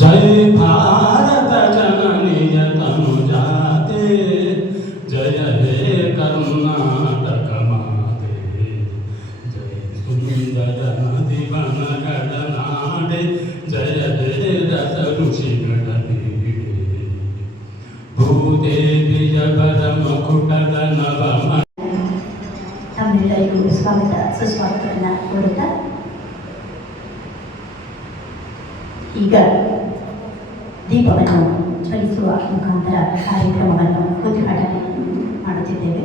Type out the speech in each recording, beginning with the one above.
जय भारत ಸುಸ್ವಾಗತ ಸುಸ್ವಾಗತವನ್ನು ಕೋರುತ್ತಾ ಈಗ ದೀಪವನ್ನು ಜ್ವಲಿಸುವ ಮುಖಾಂತರ ಕಾರ್ಯಕ್ರಮವನ್ನು ಉದ್ಘಾಟನೆ ಮಾಡುತ್ತಿದ್ದೇವೆ.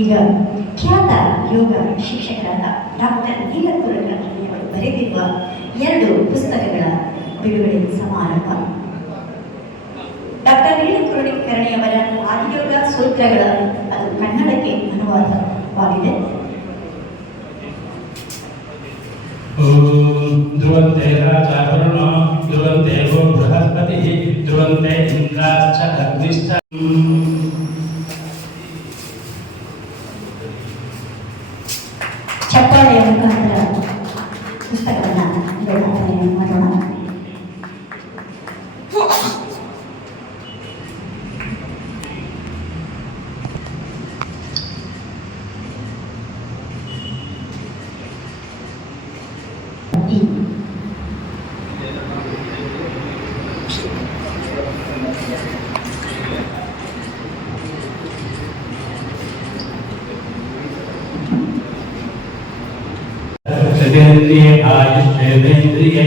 ಈಗ ಖ್ಯಾತ ಯೋಗ ಶಿಕ್ಷಕರಾದ ಡಾಕ್ಟರ್ ನೀಲಕುರಕರ್ಣಿಯವರು ಬರೆದಿರುವ ಎರಡು ಪುಸ್ತಕಗಳ ಬಿಡುಗಡೆ ಸಮಾರಂಭ. ಡಾಕ್ಟರ್ ನೀಲಕುರಣಿಕರ್ಣಿಯವರ ಆದಿಯೋಗ ಸೂತ್ರಗಳ ಅದು ಕನ್ನಡಕ್ಕೆ ಅನುವಾದವಾಗಿದೆ. ಧ್ರುವಂತೆ ಚಾಪರಣ ಧ್ರುವಂತೆ ಬೃಹಸ್ಪತಿ ಧ್ರುವಂತೆ ಇಂದ್ರಾಶ್ಚ ಅಗ್ನಿಶ್ಚ ಚಪ್ಪಾಳೆ ಮುಖಾಂತರ ಪುಸ್ತಕವನ್ನು ಮಾಡೋಣ इंद्रिय आयुष्य इंद्रिय